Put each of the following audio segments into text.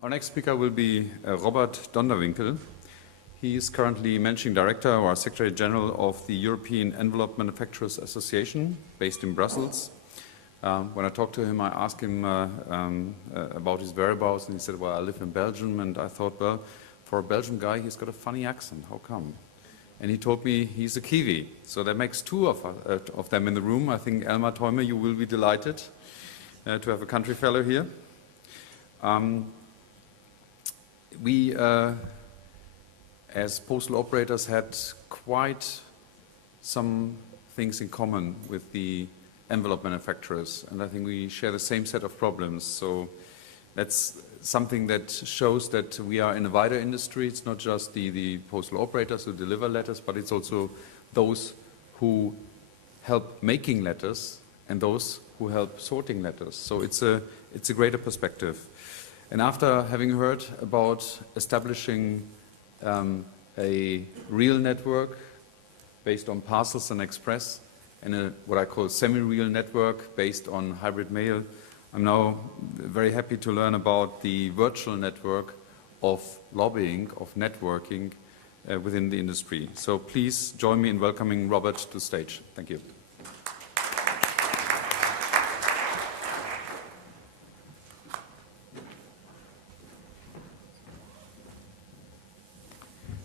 Our next speaker will be Robert Donderwinkel. He is currently Managing Director or Secretary General of the European Envelope Manufacturers Association, based in Brussels. When I talked to him, I asked him about his whereabouts, and he said, well, I live in Belgium, and I thought, well, for a Belgian guy, he's got a funny accent. How come? And he told me he's a Kiwi. So that makes two of them in the room. I think, Elmar Theume, you will be delighted to have a country fellow here. We, as postal operators, had quite some things in common with the envelope manufacturers, and I think we share the same set of problems. So that's something that shows that we are in a wider industry. It's not just the postal operators who deliver letters, but it's also those who help making letters and those who help sorting letters. So it's a greater perspective. And after having heard about establishing a real network based on parcels and express, and what I call semi-real network based on hybrid mail, I'm now very happy to learn about the virtual network of lobbying, of networking within the industry. So please join me in welcoming Robert to the stage. Thank you.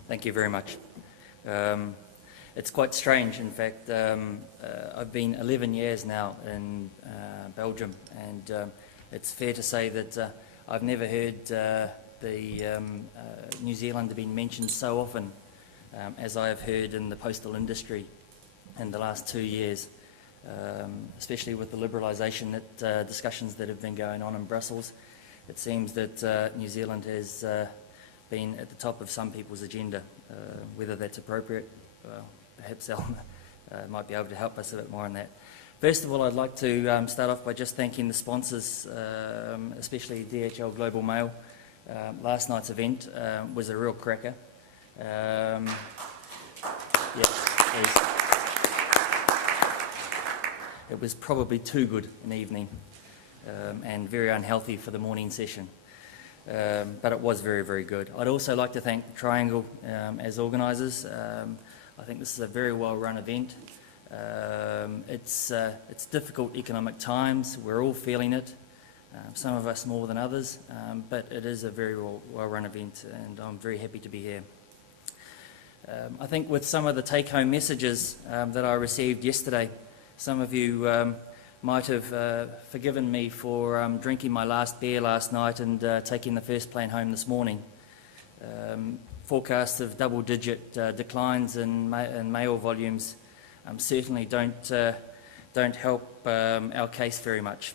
Thank you very much. It's quite strange, in fact. I've been 11 years now in Belgium, and it's fair to say that I've never heard New Zealand being mentioned so often as I have heard in the postal industry in the last 2 years, especially with the liberalisation discussions that have been going on in Brussels. It seems that New Zealand has been at the top of some people's agenda. Whether that's appropriate, perhaps Elma might be able to help us a bit more on that. First of all, I'd like to start off by just thanking the sponsors, especially DHL Global Mail. Last night's event was a real cracker. It was probably too good an evening and very unhealthy for the morning session. But it was very, very good. I'd also like to thank Triangle as organisers. I think this is a very well-run event. It's difficult economic times. We're all feeling it. Some of us more than others, but it is a very well-run event, and I'm very happy to be here. I think with some of the take-home messages that I received yesterday, some of you might have forgiven me for drinking my last beer last night and taking the first plane home this morning. Forecasts of double-digit declines in mail volumes certainly don't help our case very much.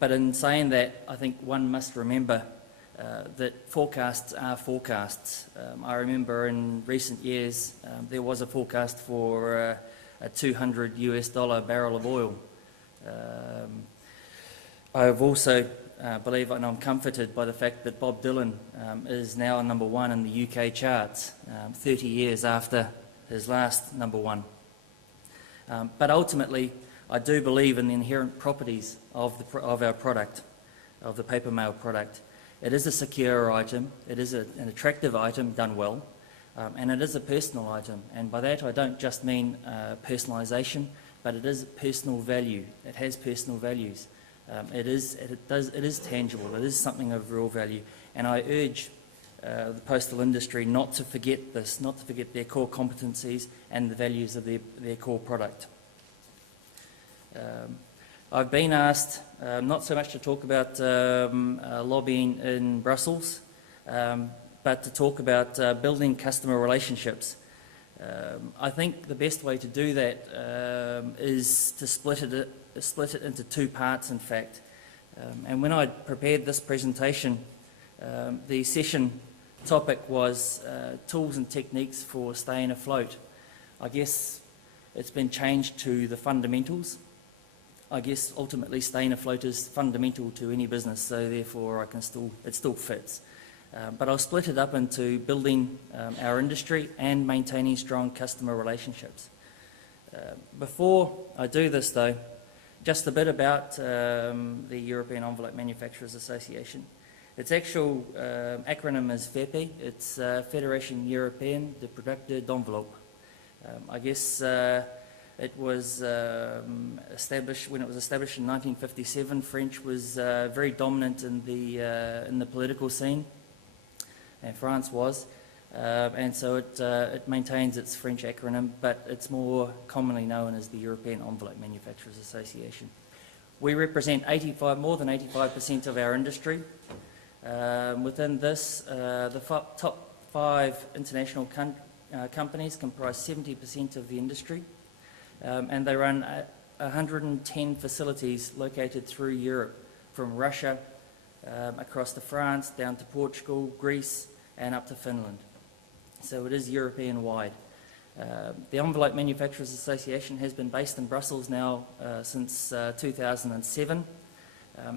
But in saying that, I think one must remember that forecasts are forecasts. I remember in recent years there was a forecast for a $200 US barrel of oil. I have also believe, and I'm comforted by the fact that Bob Dylan is now #1 in the UK charts, 30 years after his last #1. But ultimately, I do believe in the inherent properties of our product, of the paper mail product. It is a secure item, it is an attractive item done well, and it is a personal item. And by that I don't just mean personalisation, but it is personal value. It has personal values. It is tangible. It is something of real value. And I urge the postal industry not to forget this, not to forget their core competencies and the values of their core product. I've been asked not so much to talk about lobbying in Brussels, but to talk about building customer relationships. I think the best way to do that is to split it into two parts, in fact. And when I prepared this presentation, the session topic was tools and techniques for staying afloat. I guess it's been changed to the fundamentals. I guess ultimately staying afloat is fundamental to any business, so therefore it still fits. But I'll split it up into building our industry and maintaining strong customer relationships. Before I do this though, just a bit about the European Envelope Manufacturers Association. Its actual acronym is FEPE. It's Fédération Européenne de Producteurs d'Enveloppe. I guess it was established when it was established in 1957. French was very dominant in the political scene, and France was, and so it maintains its French acronym, but it's more commonly known as the European Envelope Manufacturers Association. We represent more than 85% of our industry. Within this, the top 5 international companies comprise 70% of the industry, and they run 110 facilities located through Europe, from Russia across to France, down to Portugal, Greece, and up to Finland. So it is European-wide. The Envelope Manufacturers Association has been based in Brussels now since 2007.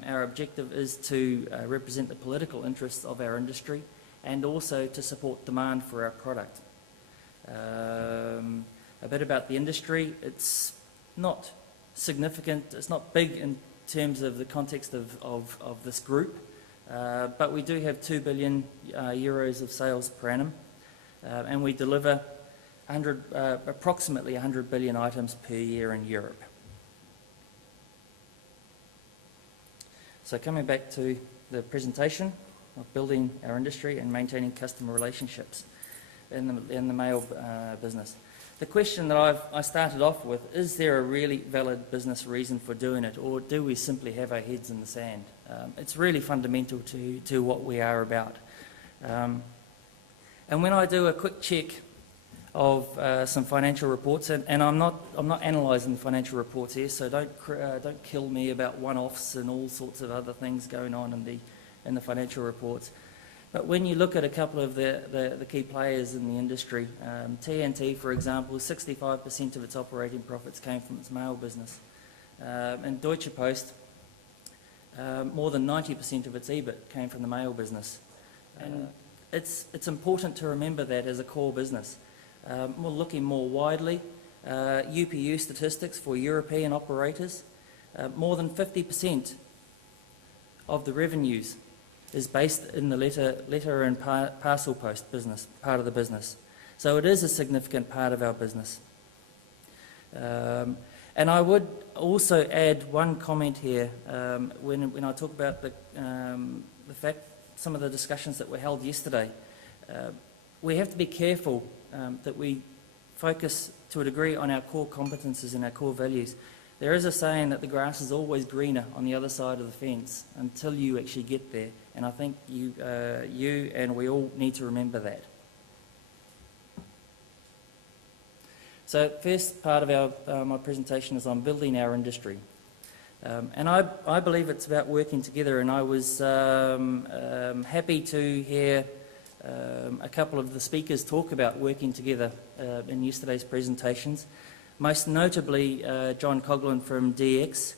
Our objective is to represent the political interests of our industry and also to support demand for our product. A bit about the industry. It's not significant, it's not big in terms of the context of this group, but we do have 2 billion euros of sales per annum, and we deliver approximately 100 billion items per year in Europe. So coming back to the presentation of building our industry and maintaining customer relationships in the mail business. The question that I started off with, is there a really valid business reason for doing it, or do we simply have our heads in the sand? It's really fundamental to what we are about. And when I do a quick check of some financial reports, and I'm not analysing the financial reports here, so don't kill me about one-offs and all sorts of other things going on in the financial reports. But when you look at a couple of the key players in the industry, TNT, for example, 65% of its operating profits came from its mail business, and Deutsche Post, more than 90% of its EBIT came from the mail business. And it's important to remember that as a core business. We're looking more widely, UPU statistics for European operators, more than 50% of the revenues is based in the letter and parcel post business, part of the business. So it is a significant part of our business. And I would also add one comment here when I talk about the fact, some of the discussions that were held yesterday. We have to be careful that we focus to a degree on our core competences and our core values. There is a saying that the grass is always greener on the other side of the fence until you actually get there, and I think you and we all need to remember that. So first part of my presentation is on building our industry. And I believe it's about working together, and I was happy to hear a couple of the speakers talk about working together in yesterday's presentations. Most notably, John Coughlin from DX,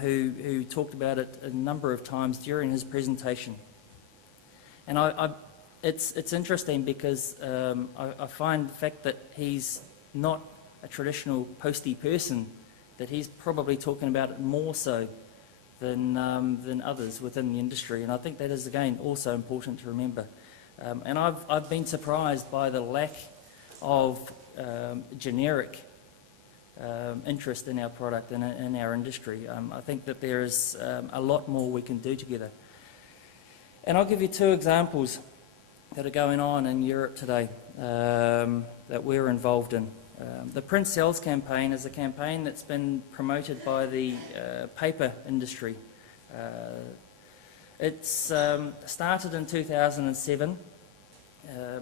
who talked about it a number of times during his presentation. And it's interesting because I find the fact that he's not a traditional postie person, that he's probably talking about it more so than others within the industry. And I think that is, again, also important to remember. And I've been surprised by the lack of generic interest in our product and in our industry. I think that there is a lot more we can do together. And I'll give you 2 examples that are going on in Europe today that we're involved in. The Print Sells campaign is a campaign that's been promoted by the paper industry. It's started in 2007.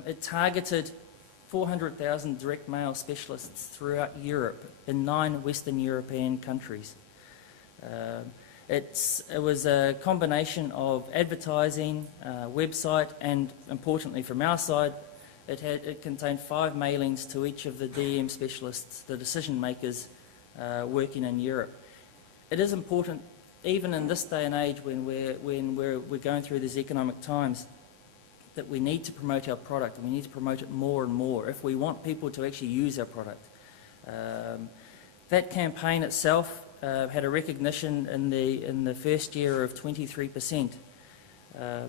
It targeted 400,000 direct mail specialists throughout Europe in 9 Western European countries. It was a combination of advertising, website, and importantly from our side, it contained 5 mailings to each of the DM specialists, the decision makers working in Europe. It is important, even in this day and age when we're going through these economic times, that we need to promote our product, and we need to promote it more and more if we want people to actually use our product. That campaign itself had a recognition in the first year of 23%.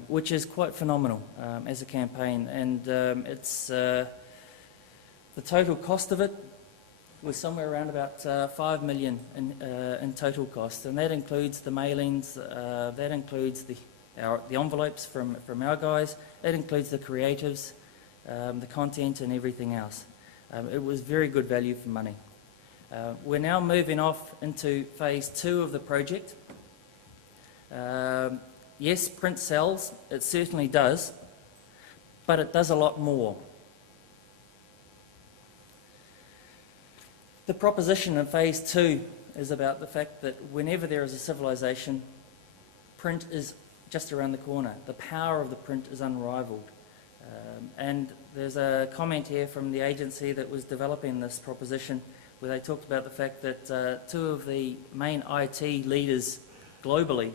which is quite phenomenal as a campaign. And the total cost of it was somewhere around about 5 million in total cost, and that includes the mailings, that includes the envelopes from our guys, that includes the creatives, the content and everything else. It was very good value for money. We're now moving off into phase 2 of the project. Yes, print sells, it certainly does, but it does a lot more. The proposition in phase 2 is about the fact that whenever there is a civilization, print is just around the corner. The power of the print is unrivaled. And there's a comment here from the agency that was developing this proposition where they talked about the fact that 2 of the main IT leaders globally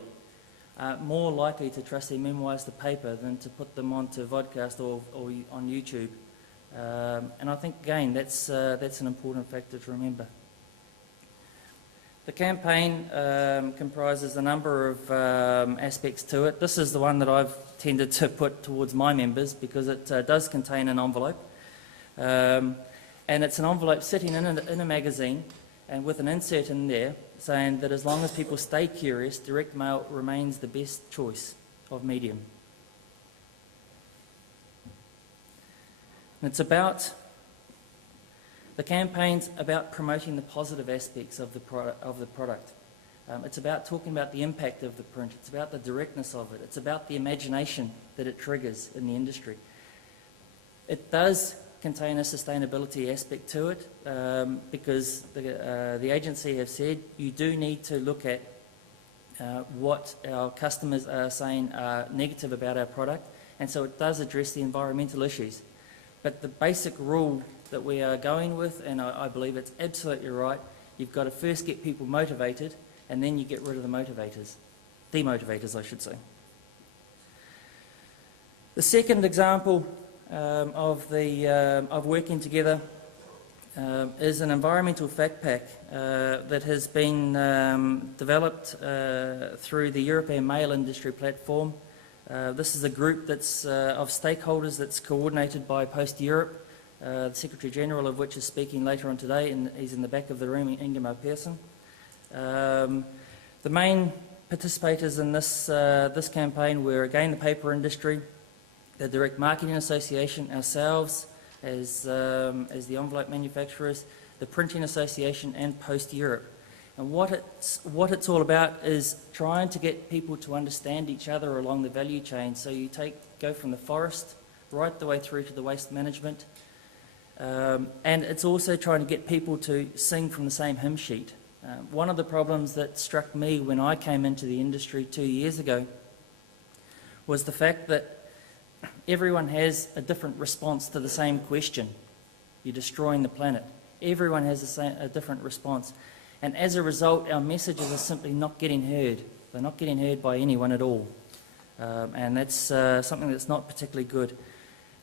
are more likely to trust their memoirs to paper than to put them onto vodcast or on YouTube. And I think, again, that's an important factor to remember. The campaign comprises a number of aspects to it. This is the one that I've tended to put towards my members because it does contain an envelope. And it's an envelope sitting in a magazine and with an insert in there saying that as long as people stay curious, direct mail remains the best choice of medium. And the campaign's about promoting the positive aspects of the product. It's about talking about the impact of the print. It's about the directness of it. It's about the imagination that it triggers in the industry. It does contain a sustainability aspect to it because the agency have said you do need to look at what our customers are saying are negative about our product, and so it does address the environmental issues. But the basic rule that we are going with, and I believe it's absolutely right, you've got to first get people motivated and then you get rid of the demotivators, I should say. The second example of working together is an environmental fact pack that has been developed through the European Mail Industry Platform. This is a group that's of stakeholders that's coordinated by Post Europe, the Secretary General of which is speaking later on today, and he's in the back of the room, Ingemar Persson. The main participators in this campaign were again the paper industry, the Direct Marketing Association, ourselves as the envelope manufacturers, the Printing Association and Post Europe. And what it's all about is trying to get people to understand each other along the value chain. So you go from the forest right the way through to the waste management. And it's also trying to get people to sing from the same hymn sheet. One of the problems that struck me when I came into the industry 2 years ago was the fact that everyone has a different response to the same question. You're destroying the planet. Everyone has a different response. And as a result, our messages are simply not getting heard. They're not getting heard by anyone at all. And that's something that's not particularly good.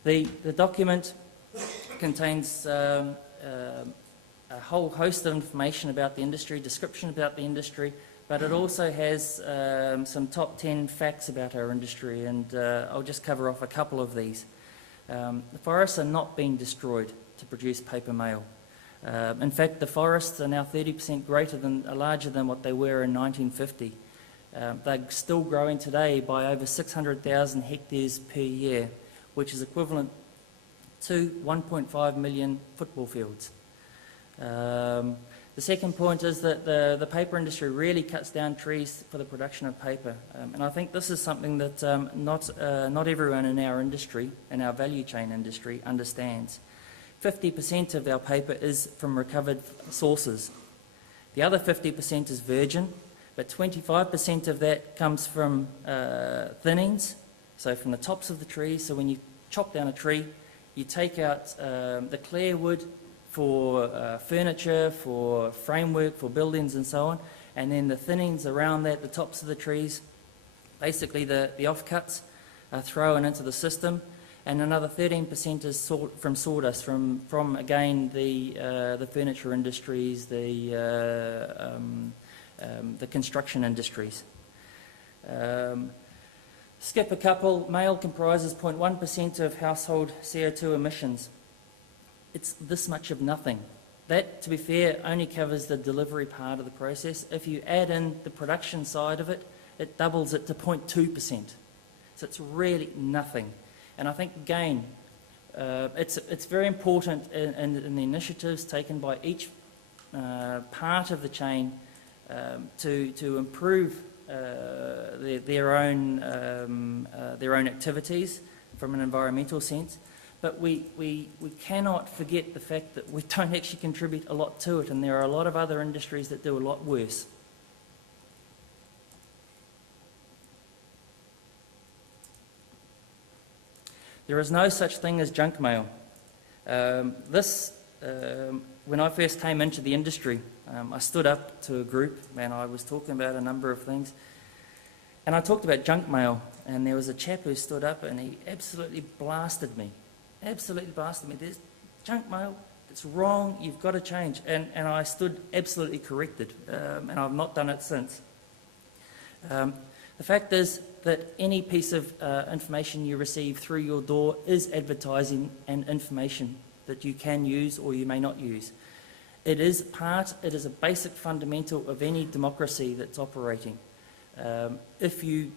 The document contains a whole host of information about the industry, description about the industry, but it also has some top 10 facts about our industry, and I'll just cover off a couple of these. The forests are not being destroyed to produce paper mail. In fact, the forests are now 30% larger than what they were in 1950. They're still growing today by over 600,000 hectares per year, which is equivalent to 1.5 million football fields. The second point is that the paper industry really cuts down trees for the production of paper. And I think this is something that not everyone in our industry, in our value chain industry, understands. 50% of our paper is from recovered sources. The other 50% is virgin, but 25% of that comes from thinnings, so from the tops of the trees. So when you chop down a tree, you take out the clear wood for furniture, for framework, for buildings and so on, and then the thinnings around that, the tops of the trees, basically the offcuts are thrown into the system, and another 13% is from sawdust, from again the furniture industries, the construction industries. Skip a couple, mail comprises 0.1% of household CO2 emissions. It's this much of nothing. That, to be fair, only covers the delivery part of the process. If you add in the production side of it, it doubles it to 0.2%. So it's really nothing. And I think, again, it's very important in the initiatives taken by each part of the chain to improve their own activities from an environmental sense. But we cannot forget the fact that we don't actually contribute a lot to it, and there are a lot of other industries that do a lot worse. There is no such thing as junk mail. When I first came into the industry, I stood up to a group and I was talking about a number of things. And I talked about junk mail, and there was a chap who stood up and he absolutely blasted me. There's junk mail, it's wrong, you've got to change. And I stood absolutely corrected, and I've not done it since. The fact is that any piece of information you receive through your door is advertising and information that you can use or you may not use. It is a basic fundamental of any democracy that's operating. If you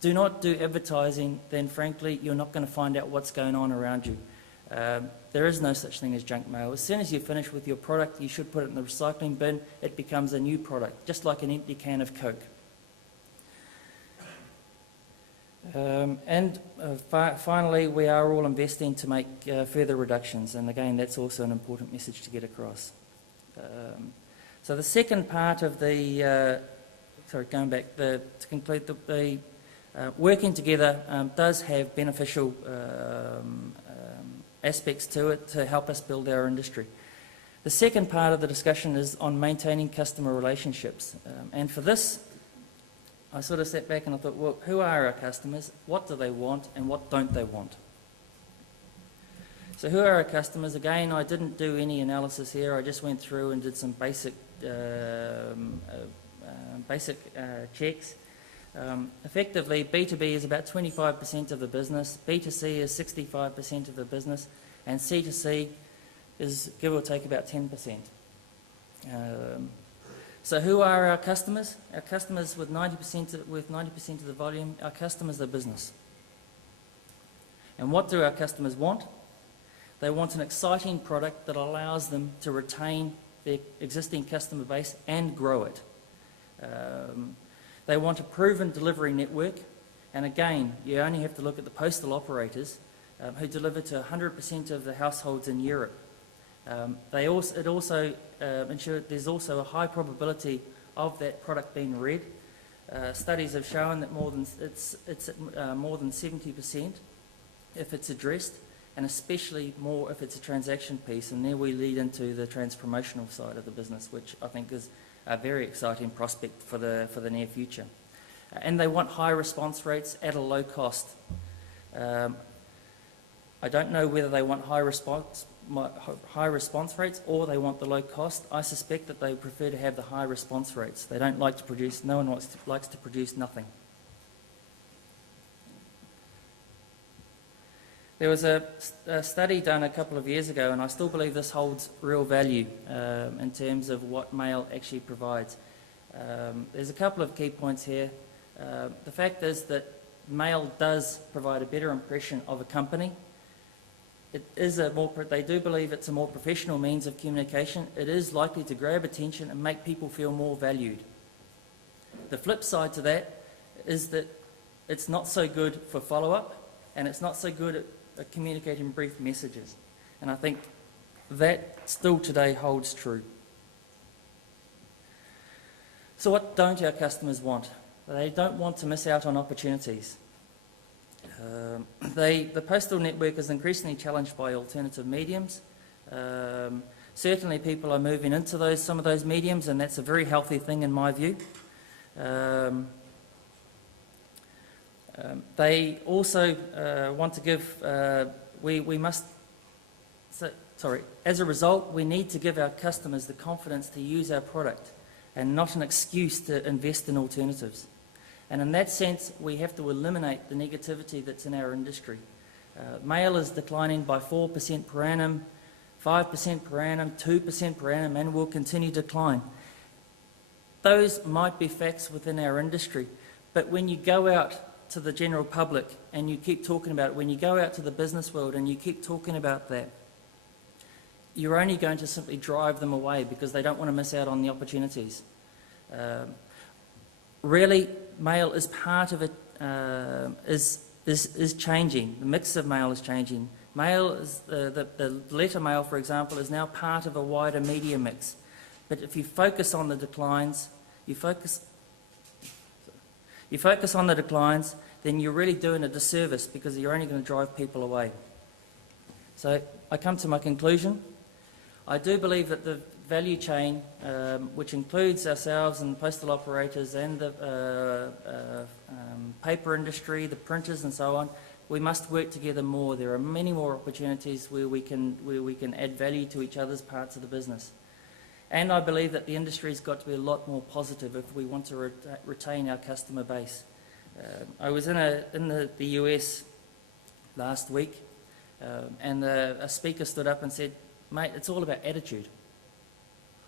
do not do advertising, then frankly, you're not going to find out what's going on around you. There is no such thing as junk mail. As soon as you finish with your product, you should put it in the recycling bin. It becomes a new product, just like an empty can of Coke. Finally, we are all investing to make further reductions, and again, that's also an important message to get across. So the second part of the, to conclude, the working together does have beneficial aspects to it to help us build our industry. The second part of the discussion is on maintaining customer relationships, and for this, I sort of sat back and I thought, well, who are our customers, what do they want, and what don't they want? So who are our customers? Again, I didn't do any analysis here. I just went through and did some basic checks. Effectively, B2B is about 25% of the business, B2C is 65% of the business, and C2C is give or take about 10%. So who are our customers? Our customers with 90% of the volume, our customers are business. And what do our customers want? They want an exciting product that allows them to retain their existing customer base and grow it. They want a proven delivery network, and again, you only have to look at the postal operators who deliver to 100% of the households in Europe. It also ensures there's also a high probability of that product being read. Studies have shown that it's at more than 70% if it's addressed, and especially more if it's a transaction piece. And there we lead into the trans-promotional side of the business, which I think is a very exciting prospect for the near future. And they want high response rates at a low cost. I don't know whether they want high response rates or they want the low cost. I suspect that they prefer to have the high response rates. They don't like to produce, no one likes to produce nothing. There was a study done a couple of years ago, and I still believe this holds real value in terms of what mail actually provides. There's a couple of key points here. The fact is that mail does provide a better impression of a company. They do believe it's a more professional means of communication. It is likely to grab attention and make people feel more valued. The flip side to that is that it's not so good for follow-up, and it's not so good at communicating brief messages. And I think that still today holds true. So what don't our customers want? They don't want to miss out on opportunities. The postal network is increasingly challenged by alternative mediums. Certainly people are moving into some of those mediums, and that's a very healthy thing in my view. They also want to give, as a result, we need to give our customers the confidence to use our product and not an excuse to invest in alternatives. And in that sense, we have to eliminate the negativity that's in our industry. Mail is declining by 4% per annum, 5% per annum, 2% per annum, and will continue to decline. Those might be facts within our industry, but when you go out to the general public and you keep talking about it, when you go out to the business world and you keep talking about that, you're only going to simply drive them away because they don't want to miss out on the opportunities. Really, mail is part of it, is changing. The mix of mail is changing. Mail is, the letter mail, for example, is now part of a wider media mix. But if you focus on the declines, then you're really doing a disservice because you're only going to drive people away. So I come to my conclusion. I do believe that the value chain, which includes ourselves and postal operators and the paper industry, the printers and so on, we must work together more. There are many more opportunities where we can add value to each other's parts of the business. And I believe that the industry's got to be a lot more positive if we want to retain our customer base. I was in the US last week, and a speaker stood up and said, "Mate, it's all about attitude."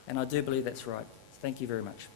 And I do believe that's right. Thank you very much.